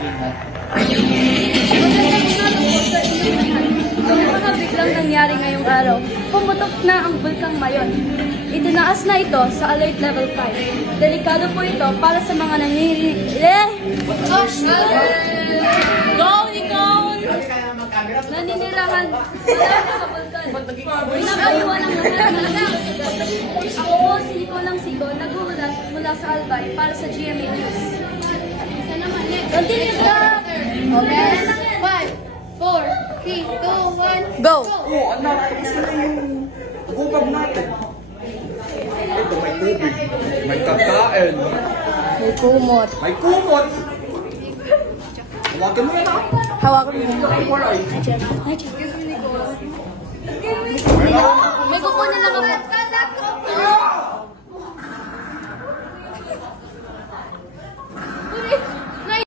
Yung mga biglang nangyari ngayong araw, pumutok na ang Bulkang Mayon. Itinaas na ito sa Alert Level 5. Delikado po ito para sa mga naninirahan sa bulkan. Pinakaiwan ang lahat ng ako po si Nicolang Sico, nag-uulat mula sa Albay para sa GMA News. Continue stop! Okay. 5, 4, 3, 2, 1, Go! Oo, anak, tapos na yung gubab natin. Ito, may tubig, may kakain, May kumot. may kumot. Hawakan mo yan ah. Hawakan mo. Ay, wala eh. Hi, Jen. May kukunin lang ako.